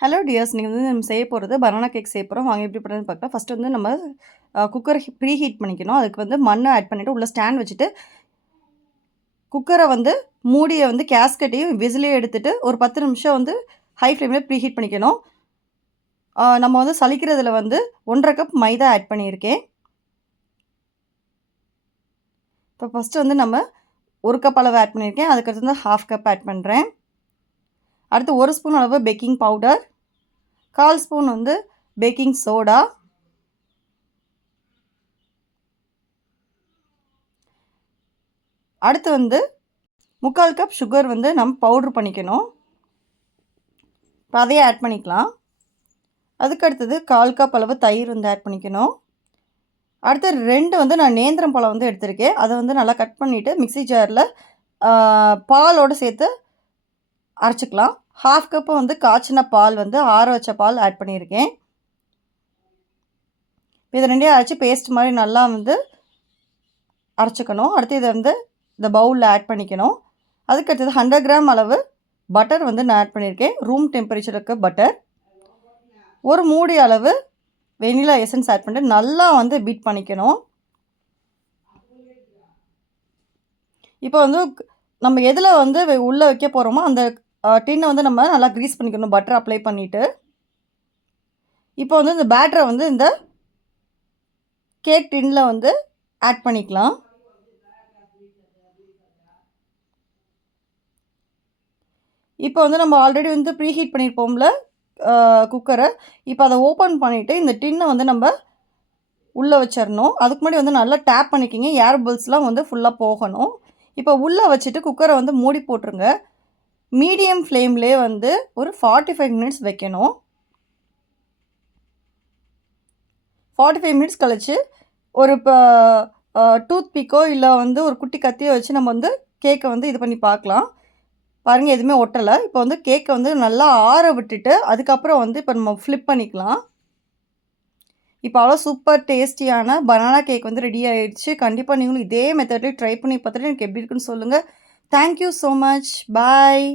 Hello tears! இன்னைக்கு வந்து நம்ம செய்ய போறது பனானா கேக் செய்ய போறோம். வாங்க எப்படி பண்ணுறதுன்னு பார்க்கலாம். ஃபர்ஸ்ட் வந்து நம்ம குக்கர ப்ரீ ஹீட் பண்ணிக்கணும். அதுக்கு வந்து மண்ண ஆட் பண்ணிட்டு உள்ள ஸ்டாண்ட் வச்சுட்டு, குக்கர வந்து மூடிய வந்து கேஸ்கட்டையும் விசிலையும் எடுத்துட்டு ஒரு 10 நிமிஷம் வந்து ஹை ஃப்ளேம்ல ப்ரீ ஹீட் பண்ணிக்கணும். நம்ம வந்து சலிக்கிறதுல வந்து 1 1/2 கப் மைதா ஆட் பண்ணியிருக்கேன். இப்போ ஃபர்ஸ்ட் வந்து நம்ம 1 கப் அளவு ஆட் பண்ணியிருக்கேன். அதுக்கடுத்து வந்து 1/2 கப் ஆட் பண்றேன். அடுத்து 1 ஸ்பூன் அளவு பேக்கிங் பவுடர், 1/4 ஸ்பூன் வந்து பேக்கிங் சோடா, அடுத்து வந்து 3/4 கப் சுகர் வந்து நம்ம பவுட்ரு பண்ணிக்கணும். இப்போ அதையே ஆட் பண்ணிக்கலாம். அதுக்கு அடுத்தது 1/4 கப் அளவு தயிர் வந்து ஆட் பண்ணிக்கணும். அடுத்து 2 வந்து நான் நேந்திரம் பழம் வந்து எடுத்திருக்கேன். அதை வந்து நல்லா கட் பண்ணிவிட்டு மிக்ஸி ஜாரில் பாலோடு சேர்த்து அரைச்சிக்கலாம். 1/2 கப்பு வந்து காய்ச்சின பால் வந்து ஆற வச்ச பால் ஆட் பண்ணியிருக்கேன். இதை ரெண்டையும் அரைச்சி பேஸ்ட் மாதிரி நல்லா வந்து அரைச்சிக்கணும். அடுத்து இதை வந்து இந்த பவுலில் ஆட் பண்ணிக்கணும். அதுக்கு அடுத்தது 100 கிராம் அளவு பட்டர் வந்து நான் ஆட் பண்ணியிருக்கேன். ரூம் டெம்பரேச்சருக்கு பட்டர். ஒரு மூடி அளவு வெனிலா எசன்ஸ் ஆட் பண்ணிட்டு நல்லா வந்து பீட் பண்ணிக்கணும். இப்போ வந்து நம்ம எதில் வந்து உள்ளே வைக்க போகிறோமோ அந்த டின்னை வந்து நம்ம நல்லா க்ரீஸ் பண்ணிக்கணும் பட்டர் அப்ளை பண்ணிவிட்டு. இப்போ வந்து இந்த பேட்டரை வந்து இந்த கேக் டின்னில் வந்து ஆட் பண்ணிக்கலாம். இப்போ வந்து நம்ம ஆல்ரெடி வந்து ப்ரீ ஹீட் பண்ணியிருப்போம்ல குக்கரை. இப்போ அதை ஓப்பன் பண்ணிவிட்டு இந்த டின்னை வந்து நம்ம உள்ளே வச்சிடணும். அதுக்கு முன்னாடி வந்து நல்லா டேப் பண்ணிக்கிங்க. ஏர் பபிள்ஸ்லாம் வந்து ஃபுல்லாக போகணும். இப்போ உள்ளே வச்சுட்டு குக்கரை வந்து மூடி போட்டுருங்க. மீடியம் ஃப்ளேம்லேயே வந்து ஒரு 45 மினிட்ஸ் வைக்கணும். 45 மினிட்ஸ் கழிச்சு ஒரு டூத் பிக்கோ இல்லை வந்து ஒரு குட்டி கத்தியோ வச்சு நம்ம வந்து கேக்கை வந்து இது பண்ணி பார்க்கலாம். பாருங்கள், எதுவுமே ஒட்டலை. இப்போ வந்து கேக்கை வந்து நல்லா ஆற விட்டுட்டு அதுக்கப்புறம் வந்து இப்போ நம்ம ஃப்ளிப் பண்ணிக்கலாம். இப்போ அவ்வளோ சூப்பர் டேஸ்டியான பனானா கேக் வந்து ரெடி ஆகிடுச்சு. கண்டிப்பாக நீங்களும் இதே மெத்தட்லேயே ட்ரை பண்ணி பார்த்துட்டு எனக்கு எப்படி இருக்குன்னு சொல்லுங்கள். Thank you so much. பாய்.